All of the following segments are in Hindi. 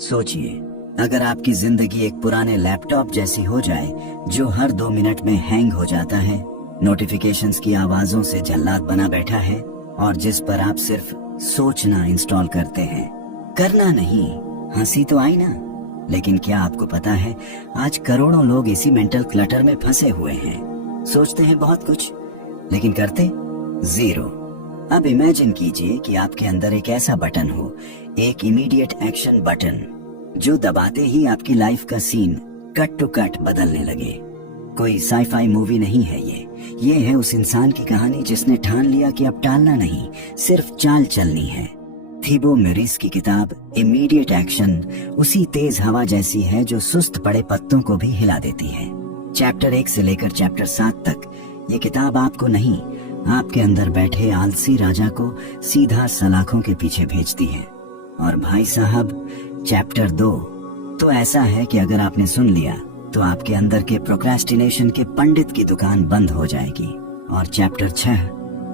सोचिए, अगर आपकी जिंदगी एक पुराने लैपटॉप जैसी हो जाए जो हर 2 मिनट में हैंग हो जाता है, नोटिफिकेशंस की आवाजों से जल्लाद बना बैठा है और जिस पर आप सिर्फ सोचना इंस्टॉल करते हैं, करना नहीं। हंसी तो आई ना, लेकिन क्या आपको पता है आज करोड़ों लोग इसी मेंटल क्लटर में फंसे हुए हैं। सोचते हैं बहुत कुछ, लेकिन करते जीरो। अब इमेजिन कीजिए कि आपके अंदर एक ऐसा बटन हो, एक इमीडिएट एक्शन बटन, जो दबाते ही आपकी लाइफ का सीन कट टू कट बदलने लगे। कोई साईफाई मूवी नहीं है ये है उस इंसान की कहानी जिसने ठान लिया कि अब टालना नहीं, सिर्फ चाल चलनी है। थीबो मेरिस की किताब इमीडिएट एक्शन उसी तेज हवा जैसी है जो सुस्त पड़े पत्तों को भी हिला देती है। चैप्टर 1 से लेकर चैप्टर 7 तक ये किताब आपको नहीं, आपके अंदर बैठे आलसी राजा को सीधा सलाखों के पीछे भेजती है। और भाई साहब, चैप्टर 2 तो ऐसा है कि अगर आपने सुन लिया तो आपके अंदर के प्रोक्रेस्टिनेशन के पंडित की दुकान बंद हो जाएगी। और चैप्टर 6,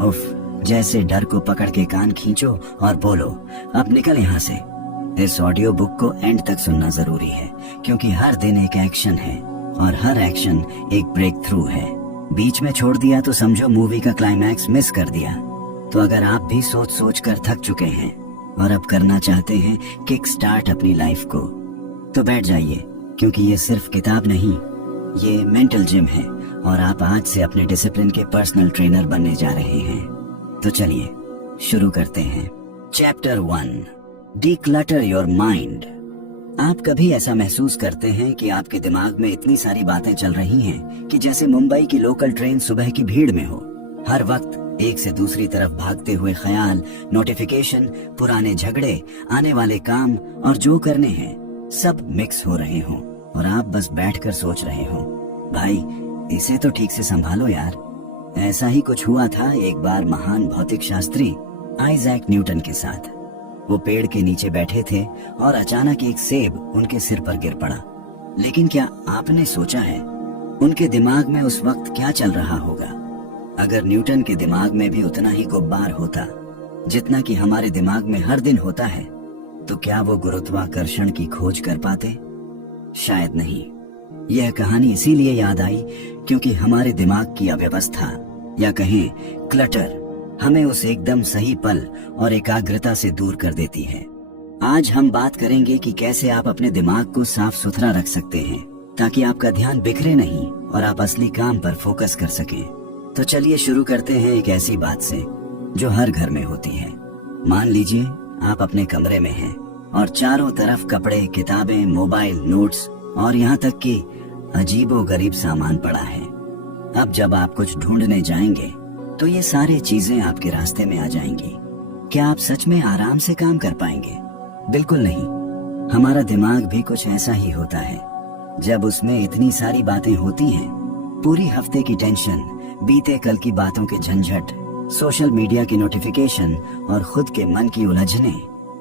उफ, जैसे डर को पकड़ के कान खींचो और बोलो अब निकल यहाँ से। इस ऑडियो बुक को एंड तक सुनना जरूरी है, क्योंकि हर दिन एक एक्शन है और हर एक्शन एक ब्रेक थ्रू है। बीच में छोड़ दिया तो समझो मूवी का क्लाइमैक्स मिस कर दिया। तो अगर आप भी सोच सोच कर थक चुके हैं और अब करना चाहते हैं किक स्टार्ट अपनी लाइफ को, तो बैठ जाइए, क्योंकि ये सिर्फ किताब नहीं, ये मेंटल जिम है और आप आज से अपने डिसिप्लिन के पर्सनल ट्रेनर बनने जा रहे हैं। तो चलिए शुरू करते हैं। Chapter 1, declutter your mind. आप कभी ऐसा महसूस करते हैं कि आपके दिमाग में इतनी सारी बातें चल रही हैं कि जैसे मुंबई की लोकल ट्रेन सुबह की भीड़ में हो। हर वक्त एक से दूसरी तरफ भागते हुए ख्याल, नोटिफिकेशन, पुराने झगड़े, आने वाले काम और जो करने हैं सब मिक्स हो रहे हो और आप बस बैठकर सोच रहे हो, भाई इसे तो ठीक से संभालो यार। ऐसा ही कुछ हुआ था एक बार महान भौतिक शास्त्री आइजैक न्यूटन के साथ। वो पेड़ के नीचे बैठे थे और अचानक एक सेब उनके सिर पर गिर पड़ा। लेकिन क्या आपने सोचा है उनके दिमाग में उस वक्त क्या चल रहा होगा? अगर न्यूटन के दिमाग में भी उतना ही गुब्बार होता जितना कि हमारे दिमाग में हर दिन होता है, तो क्या वो गुरुत्वाकर्षण की खोज कर पाते? शायद नहीं। यह कहानी इसीलिए याद आई क्योंकि हमारे दिमाग की अव्यवस्था या कहें क्लटर हमें उस एकदम सही पल और एकाग्रता से दूर कर देती है। आज हम बात करेंगे कि कैसे आप अपने दिमाग को साफ सुथरा रख सकते हैं ताकि आपका ध्यान बिखरे नहीं और आप असली काम पर फोकस कर सकें। तो चलिए शुरू करते हैं एक ऐसी बात से जो हर घर में होती है। मान लीजिए आप अपने कमरे में हैं और चारों तरफ कपड़े, किताबें, मोबाइल, नोट्स और यहाँ तक कि अजीबोगरीब सामान पड़ा है। अब जब आप कुछ ढूंढने जाएंगे तो ये सारी चीजें आपके रास्ते में आ जाएंगी। क्या आप सच में आराम से काम कर पाएंगे? बिल्कुल नहीं। हमारा दिमाग भी कुछ ऐसा ही होता है। जब उसमें इतनी सारी बातें होती हैं, पूरी हफ्ते की टेंशन, बीते कल की बातों के झंझट, सोशल मीडिया की नोटिफिकेशन और खुद के मन की उलझने,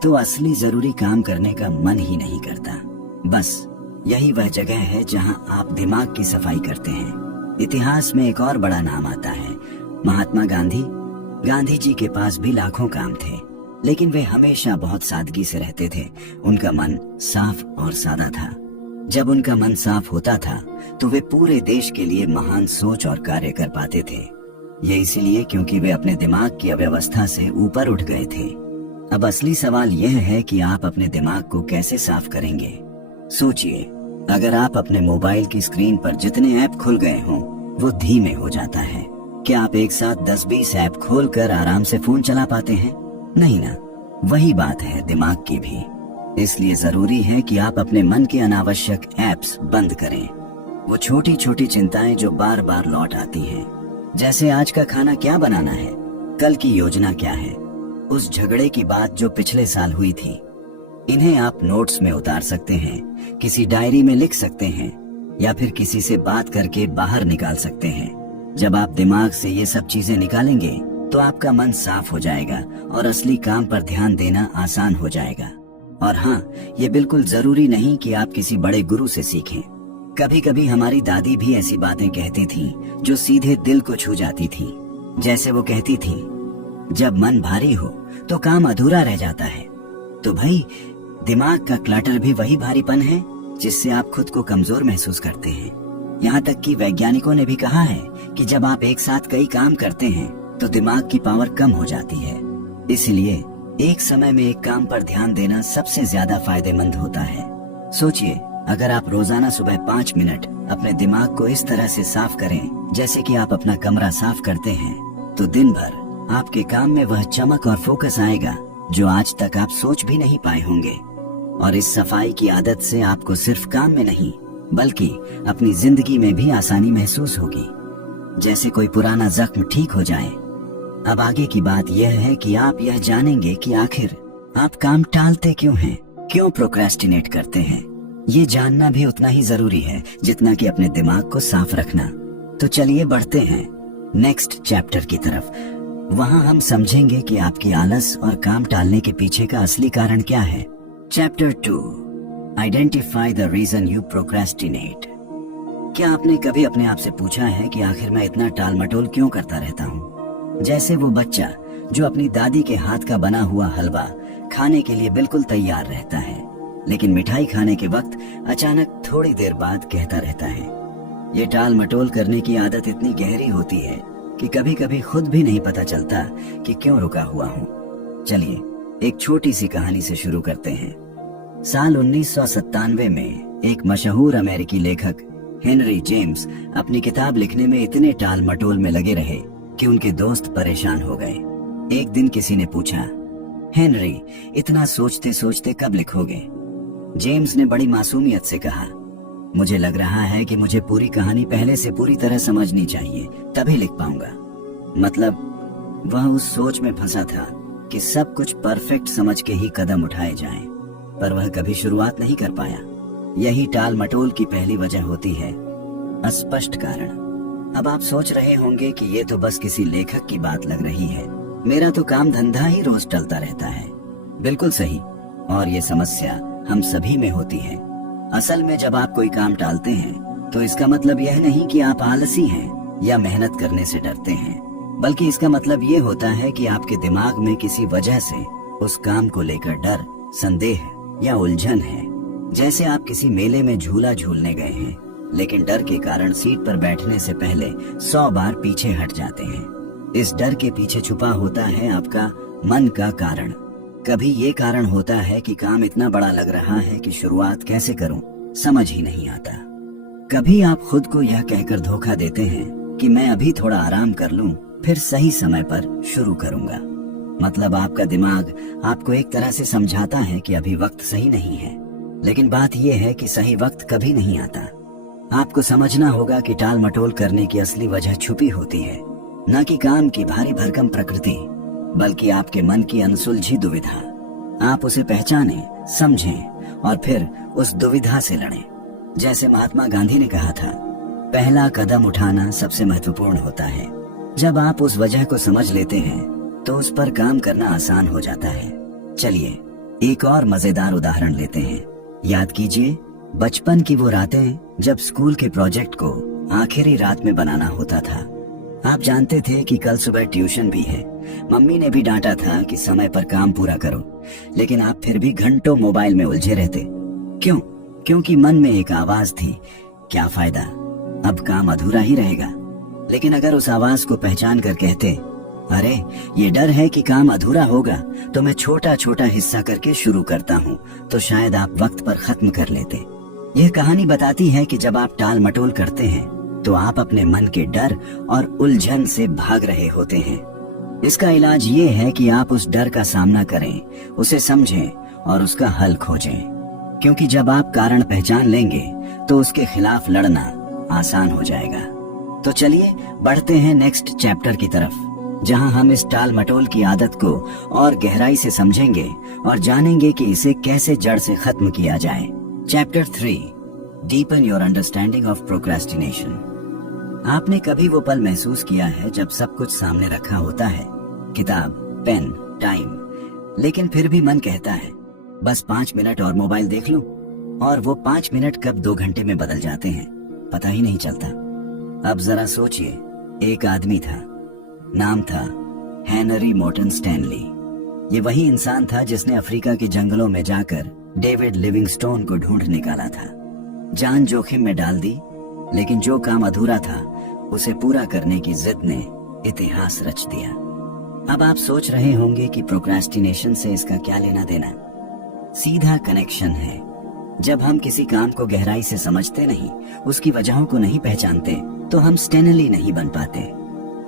तो असली जरूरी काम करने का मन ही नहीं करता। बस यही वह जगह है जहां आप दिमाग की सफाई करते हैं। इतिहास में एक और बड़ा नाम आता है, महात्मा गांधी। गांधी जी के पास भी लाखों काम थे, लेकिन वे हमेशा बहुत सादगी से रहते थे। उनका मन साफ और सादा था। जब उनका मन साफ होता था तो वे पूरे देश के लिए महान सोच और कार्य कर पाते थे। ये इसीलिए क्योंकि वे अपने दिमाग की अव्यवस्था से ऊपर उठ गए थे। अब असली सवाल यह है कि आप अपने दिमाग को कैसे साफ करेंगे। सोचिए, अगर आप अपने मोबाइल की स्क्रीन पर जितने ऐप खुल गए हों वो धीमे हो जाता है। क्या आप एक साथ 10-20 ऐप खोलकर आराम से फोन चला पाते हैं? नहीं ना। वही बात है दिमाग की भी। इसलिए जरूरी है कि आप अपने मन के अनावश्यक ऐप्स बंद करें। वो छोटी छोटी चिंताएं जो बार बार लौट आती हैं, जैसे आज का खाना क्या बनाना है, कल की योजना क्या है, उस झगड़े की बात जो पिछले साल हुई थी। इन्हें आप नोट्स में उतार सकते हैं, किसी डायरी में लिख सकते हैं या फिर किसी से बात करके बाहर निकाल सकते हैं। जब आप दिमाग से ये सब चीजें निकालेंगे तो आपका मन साफ हो जाएगा और असली काम पर ध्यान देना आसान हो जाएगा। और हाँ, ये बिल्कुल जरूरी नहीं कि आप किसी बड़े गुरु से सीखें। कभी कभी हमारी दादी भी ऐसी बातें कहती थी जो सीधे दिल को छू जाती थी। जैसे वो कहती थी, जब मन भारी हो तो काम अधूरा रह जाता है। तो भाई दिमाग का क्लटर भी वही भारीपन है जिससे आप खुद को कमजोर महसूस करते हैं। यहाँ तक कि वैज्ञानिकों ने भी कहा है कि जब आप एक साथ कई काम करते हैं तो दिमाग की पावर कम हो जाती है। इसलिए एक समय में एक काम पर ध्यान देना सबसे ज्यादा फायदेमंद होता है। सोचिए, अगर आप रोजाना सुबह 5 मिनट अपने दिमाग को इस तरह से साफ करें जैसे कि आप अपना कमरा साफ करते हैं, तो दिन भर आपके काम में वह चमक और फोकस आएगा जो आज तक आप सोच भी नहीं पाए होंगे। और इस सफाई की आदत से आपको सिर्फ काम में नहीं बल्कि अपनी जिंदगी में भी आसानी महसूस होगी, जैसे कोई पुराना जख्म ठीक हो जाए। अब आगे की बात यह है कि आप यह जानेंगे कि आखिर आप काम टालते क्यों हैं, क्यों प्रोक्रेस्टिनेट करते हैं। ये जानना भी उतना ही जरूरी है जितना कि अपने दिमाग को साफ रखना। तो चलिए बढ़ते हैं नेक्स्ट चैप्टर की तरफ। वहाँ हम समझेंगे कि आपकी आलस और काम टालने के पीछे का असली कारण क्या है। Chapter 2, identify the reason you procrastinate. क्या आपने कभी अपने आप से पूछा है कि आखिर मैं इतना टाल मटोल क्यों करता रहता हूँ? जैसे वो बच्चा जो अपनी दादी के हाथ का बना हुआ हलवा खाने के लिए बिल्कुल तैयार रहता है, लेकिन मिठाई खाने के वक्त अचानक थोड़ी देर बाद कहता रहता है। ये टाल मटोल करने की आदत इतनी गहरी होती है कि कभी कभी खुद भी नहीं पता चलता कि क्यों रुका हुआ हूँ। चलिए एक छोटी सी कहानी से शुरू करते हैं। साल 1997 में एक मशहूर अमेरिकी लेखक हेनरी जेम्स अपनी किताब लिखने में इतने टाल मटोल में लगे रहे कि उनके दोस्त परेशान हो गए। एक दिन किसी ने पूछा, हेनरी, इतना सोचते सोचते कब लिखोगे? जेम्स ने बड़ी मासूमियत से कहा, मुझे लग रहा है कि मुझे पूरी कहानी पहले से पूरी तरह समझनी चाहिए, तभी लिख पाऊंगा। मतलब वह उस सोच में फंसा था कि सब कुछ परफेक्ट समझ के ही कदम उठाए जाएं, पर वह कभी शुरुआत नहीं कर पाया। यही टाल मटोल की पहली वजह होती है, अस्पष्ट कारण। अब आप सोच रहे होंगे कि ये तो बस किसी लेखक की बात लग रही है, मेरा तो काम धंधा ही रोज टलता रहता है। बिल्कुल सही, और ये समस्या हम सभी में होती है। असल में जब आप कोई काम टालते हैं तो इसका मतलब यह नहीं कि आप आलसी हैं या मेहनत करने से डरते हैं, बल्कि इसका मतलब ये होता है कि आपके दिमाग में किसी वजह से उस काम को लेकर डर, संदेह या उलझन है। जैसे आप किसी मेले में झूला झूलने गए हैं, लेकिन डर के कारण सीट पर बैठने से पहले 100 बार पीछे हट जाते हैं। इस डर के पीछे छुपा होता है आपका मन का कारण। कभी ये कारण होता है कि काम इतना बड़ा लग रहा है कि शुरुआत कैसे करूं समझ ही नहीं आता। कभी आप खुद को यह कहकर धोखा देते हैं कि मैं अभी थोड़ा आराम कर लूं, फिर सही समय पर शुरू करूंगा। मतलब आपका दिमाग आपको एक तरह से समझाता है कि अभी वक्त सही नहीं है, लेकिन बात यह है कि सही वक्त कभी नहीं आता। आपको समझना होगा कि टाल मटोल करने की असली वजह छुपी होती है, न कि काम की भारी भरकम प्रकृति, बल्कि आपके मन की अनसुलझी दुविधा। आप उसे पहचानें, समझें और फिर उस दुविधा से लड़ें। जैसे महात्मा गांधी ने कहा था, पहला कदम उठाना सबसे महत्वपूर्ण होता है। जब आप उस वजह को समझ लेते हैं तो उस पर काम करना आसान हो जाता है। चलिए एक और मजेदार उदाहरण लेते हैं। याद कीजिए बचपन की वो रातें जब स्कूल के प्रोजेक्ट को आखिरी रात में बनाना होता था। आप जानते थे कि कल सुबह ट्यूशन भी है, मम्मी ने भी डांटा था कि समय पर काम पूरा करो, लेकिन आप फिर भी घंटों मोबाइल में उलझे रहते। क्यों? क्योंकि मन में एक आवाज थी, क्या फायदा, अब काम अधूरा ही रहेगा। लेकिन अगर उस आवाज को पहचान कर कहते, अरे ये डर है कि काम अधूरा होगा, तो मैं छोटा छोटा हिस्सा करके शुरू करता हूँ, तो शायद आप वक्त पर खत्म कर लेते। यह कहानी बताती है कि जब आप टाल मटोल करते हैं तो आप अपने मन के डर और उलझन से भाग रहे होते हैं। इसका इलाज ये है कि आप उस डर का सामना करें, उसे समझें और उसका हल खोजें। क्योंकि जब आप कारण पहचान लेंगे तो उसके खिलाफ लड़ना आसान हो जाएगा। तो चलिए बढ़ते हैं नेक्स्ट चैप्टर की तरफ, जहां हम इस टाल मटोल की आदत को और गहराई से समझेंगे और जानेंगे कि इसे कैसे जड़ से खत्म किया जाए। Chapter 3, deepen your understanding of procrastination. आपने कभी वो पल महसूस किया है जब सब कुछ सामने रखा होता है, किताब, पेन, टाइम, लेकिन फिर भी मन कहता है बस 5 मिनट और मोबाइल देख लूं, और वो 5 मिनट कब 2 घंटे में बदल जाते हैं पता ही नहीं चलता। अब जरा सोचिए, एक आदमी था, नाम था हेनरी मोर्टन स्टैनली। ये वही इंसान था जिसने अफ्रीका के जंगलों में जाकर डेविड लिविंगस्टोन को ढूंढ निकाला था। जान जोखिम में डाल दी, लेकिन जो काम अधूरा था उसे पूरा करने की जिद ने इतिहास रच दिया। अब आप सोच रहे होंगे कि प्रोक्रेस्टिनेशन से इसका क्या लेना देना। सीधा कनेक्शन है। जब हम किसी काम को गहराई से समझते नहीं, उसकी वजहों को नहीं पहचानते, तो हम स्टेनली नहीं बन पाते।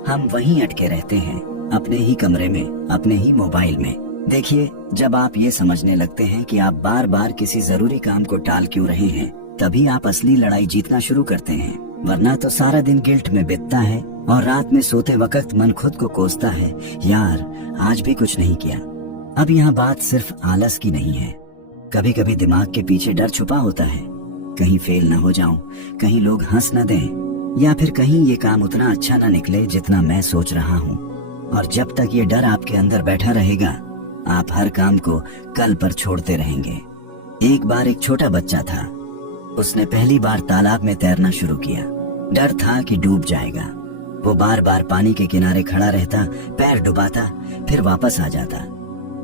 हम वहीं अटके रहते हैं, अपने ही कमरे में, अपने ही मोबाइल में। देखिए, जब आप ये समझने लगते हैं कि आप बार बार किसी जरूरी काम को टाल क्यों रहे हैं, तभी आप असली लड़ाई जीतना शुरू करते हैं। वरना तो सारा दिन गिल्ट में बीतता है और रात में सोते वक्त मन खुद को कोसता है, यार आज भी कुछ नहीं किया। अब यहाँ बात सिर्फ आलस की नहीं है। कभी कभी दिमाग के पीछे डर छुपा होता है, कहीं फेल ना हो जाऊं, कहीं लोग हंस न दें, या फिर कहीं ये काम उतना अच्छा ना निकले जितना मैं सोच रहा हूँ। और जब तक ये डर आपके अंदर बैठा रहेगा, आप हर काम को कल पर छोड़ते रहेंगे। एक बार एक छोटा बच्चा था। उसने पहली बार तालाब में तैरना शुरू किया। डर था कि डूब जाएगा। वो बार बार पानी के किनारे खड़ा रहता, पैर डुबाता, फिर वापस आ जाता।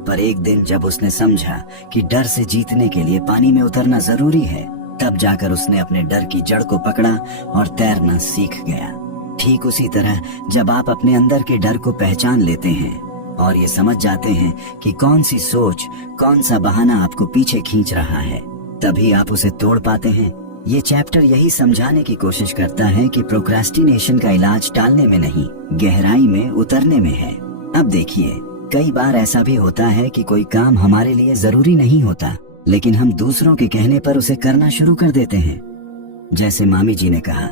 पर एक दिन जब उसने समझा कि डर से जीतने के लिए पानी में उतरना जरूरी है, तब जाकर उसने अपने डर की जड़ को पकड़ा और तैरना सीख गया। ठीक उसी तरह जब आप अपने अंदर के डर को पहचान लेते हैं और ये समझ जाते हैं कि कौन सी सोच, कौन सा बहाना आपको पीछे खींच रहा है, तभी आप उसे तोड़ पाते हैं। ये चैप्टर यही समझाने की कोशिश करता है कि प्रोक्रेस्टिनेशन का इलाज टालने में नहीं, गहराई में उतरने में है। अब देखिए, कई बार ऐसा भी होता है कि कोई काम हमारे लिए जरूरी नहीं होता, लेकिन हम दूसरों के कहने पर उसे करना शुरू कर देते हैं। जैसे मामी जी ने कहा,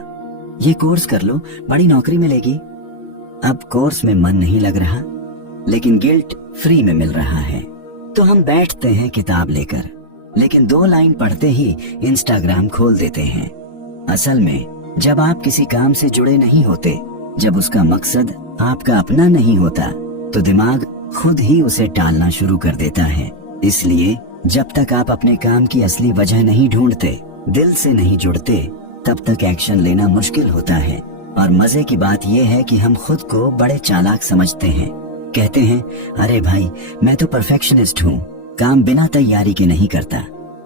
ये कोर्स कर लो, बड़ी नौकरी मिलेगी। अब कोर्स में मन नहीं लग रहा, लेकिन गिल्ट फ्री में मिल रहा है, तो हम बैठते हैं किताब लेकर, लेकिन 2 लाइन पढ़ते ही इंस्टाग्राम खोल देते हैं। असल में जब आप किसी काम से जुड़े नहीं होते, जब उसका मकसद आपका अपना नहीं होता, तो दिमाग खुद ही उसे टालना शुरू कर देता है। इसलिए जब तक आप अपने काम की असली वजह नहीं ढूंढते, दिल से नहीं जुड़ते, तब तक एक्शन लेना मुश्किल होता है। और मजे की बात यह है कि हम खुद को बड़े चालाक समझते हैं। कहते हैं, अरे भाई मैं तो परफेक्शनिस्ट हूँ, काम बिना तैयारी के नहीं करता।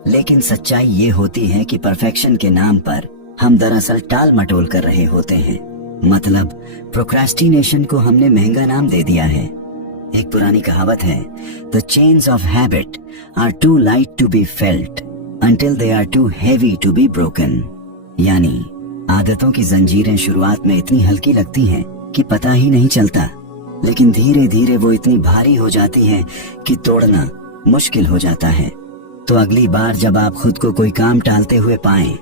लेकिन सच्चाई ये होती है कि परफेक्शन के नाम पर हम दरअसल टाल मटोल कर रहे होते हैं। मतलब प्रोक्रेस्टिनेशन को हमने महंगा नाम दे दिया है। एक पुरानी कहावत है, the chains of habit are too light to be felt until they are too heavy to be broken. यानी आदतों की जंजीरें शुरुआत में इतनी हल्की लगती हैं कि पता ही नहीं चलता, लेकिन धीरे धीरे वो इतनी भारी हो जाती हैं कि तोड़ना मुश्किल हो जाता है। तो अगली बार जब आप खुद को कोई काम टालते हुए पाएं,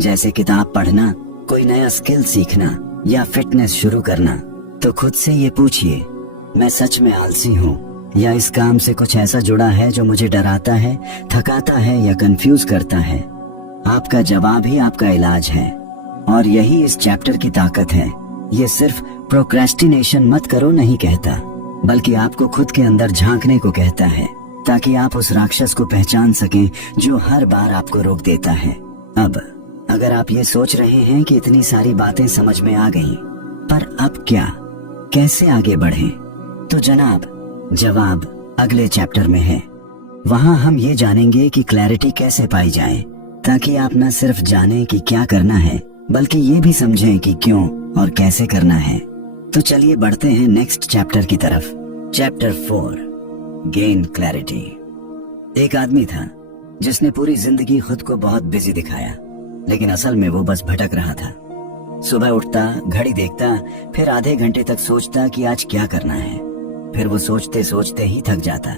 जैसे किताब पढ़ना, कोई नया स्किल सीखना या फिटनेस शुरू करना, तो खुद से ये पूछिए, मैं सच में आलसी हूँ या इस काम से कुछ ऐसा जुड़ा है जो मुझे डराता है, थकाता है या कंफ्यूज करता है। आपका जवाब ही आपका इलाज है, और यही इस चैप्टर की ताकत है। ये सिर्फ प्रोक्रेस्टिनेशन मत करो नहीं कहता, बल्कि आपको खुद के अंदर झांकने को कहता है, ताकि आप उस राक्षस को पहचान सकें जो हर बार आपको रोक देता है। अब अगर आप ये सोच रहे हैं कि इतनी सारी बातें समझ में आ गईं, पर अब क्या, कैसे आगे बढ़ें, तो जनाब जवाब अगले चैप्टर में है। वहां हम ये जानेंगे कि क्लैरिटी कैसे पाई जाए, ताकि आप न सिर्फ जानें कि क्या करना है, बल्कि ये भी समझें कि क्यों और कैसे करना है। तो चलिए बढ़ते हैं नेक्स्ट चैप्टर की तरफ। Chapter 4, gain clarity. एक आदमी था जिसने पूरी जिंदगी खुद को बहुत बिजी दिखाया, लेकिन असल में वो बस भटक रहा था। सुबह उठता, घड़ी देखता, फिर आधे घंटे तक सोचता कि आज क्या करना है। फिर वो सोचते सोचते ही थक जाता।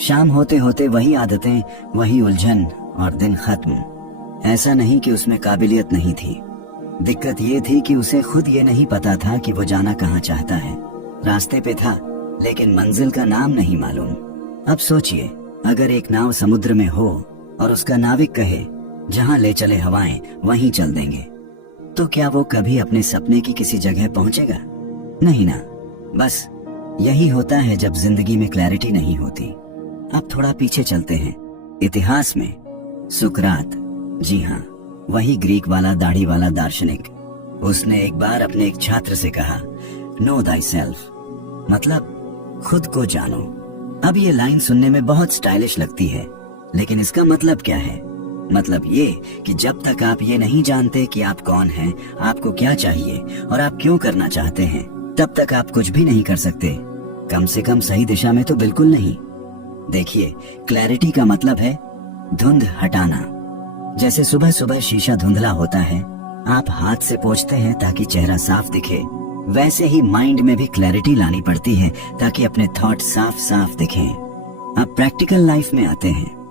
शाम होते होते वही आदतें, वही उलझन, और दिन खत्म। ऐसा नहीं कि उसमें काबिलियत नहीं थी, दिक्कत ये थी कि उसे खुद ये नहीं पता था कि वो जाना कहाँ चाहता है। रास्ते पे था, लेकिन मंजिल का नाम नहीं मालूम। अब सोचिए, अगर एक नाव समुद्र में हो और उसका नाविक कहे, जहाँ ले चले हवाएं वहीं चल देंगे, तो क्या वो कभी अपने सपने की किसी जगह पहुंचेगा? नहीं ना। बस यही होता है जब जिंदगी में क्लैरिटी नहीं होती। अब थोड़ा पीछे चलते हैं इतिहास में। सुकरात, जी हाँ, वही ग्रीक वाला दाढ़ी वाला दार्शनिक, उसने एक बार अपने एक छात्र से कहा, नो दाई सेल्फ, मतलब खुद को जानो। अब ये लाइन सुनने में बहुत स्टाइलिश लगती है, लेकिन इसका मतलब क्या है? मतलब ये कि जब तक आप ये नहीं जानते कि आप कौन हैं, आपको क्या चाहिए और आप क्यों करना चाहते हैं, तब तक आप कुछ भी नहीं कर सकते। कम से कम सही दिशा में तो बिल्कुल नहीं। देखिए, क्लैरिटी का मतलब है धुंध हटाना। जैसे सुबह सुबह शीशा धुंधला होता है, आप हाथ से पोंछते हैं ताकि चेहरा साफ दिखे, वैसे ही माइंड में भी क्लैरिटी लानी पड़ती है ताकि अपने थॉट साफ साफ दिखें। अब प्रैक्टिकल लाइफ में आते हैं।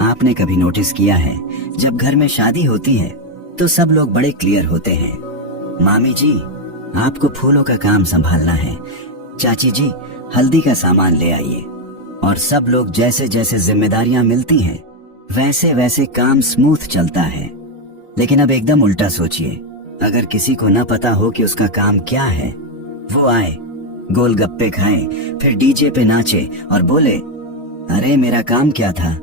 आपने कभी नोटिस किया है, जब घर में शादी होती है तो सब लोग बड़े क्लियर होते हैं। मामी जी, आपको फूलों का काम संभालना है। चाची जी, हल्दी का सामान ले आइए। और सब लोग जैसे जैसे जिम्मेदारियां मिलती हैं, वैसे वैसे काम स्मूथ चलता है। लेकिन अब एकदम उल्टा सोचिए, अगर किसी को न पता हो कि उसका काम क्या है, वो आए, गोलगप्पे खाए, फिर डीजे पे नाचे और बोले, अरे मेरा काम क्या था,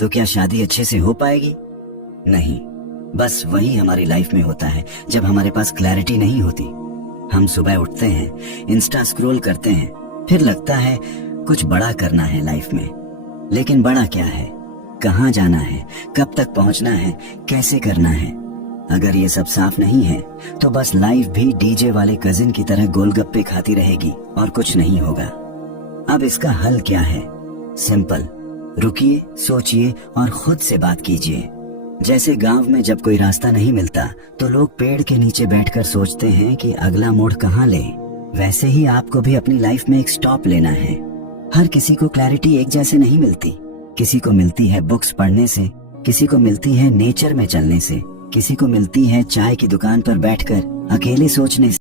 तो क्या शादी अच्छे से हो पाएगी? नहीं। बस वही हमारी लाइफ में होता है जब हमारे पास क्लैरिटी नहीं होती। हम सुबह उठते हैं, इंस्टा स्क्रॉल करते हैं, फिर लगता है कुछ बड़ा करना है लाइफ में। लेकिन बड़ा क्या है, कहाँ जाना है, कब तक पहुंचना है, कैसे करना है? अगर ये सब साफ नहीं है तो बस लाइफ भी डीजे वाले कजिन की तरह गोलगप्पे खाती रहेगी और कुछ नहीं होगा। अब इसका हल क्या है? सिंपल, रुकिए, सोचिए और खुद से बात कीजिए। जैसे गांव में जब कोई रास्ता नहीं मिलता तो लोग पेड़ के नीचे बैठकर सोचते हैं कि अगला मोड़ कहाँ ले, वैसे ही आपको भी अपनी लाइफ में एक स्टॉप लेना है। हर किसी को क्लैरिटी एक जैसे नहीं मिलती। किसी को मिलती है बुक्स पढ़ने से, किसी को मिलती है नेचर में चलने से, किसी को मिलती है चाय की दुकान पर बैठकर अकेले सोचने से।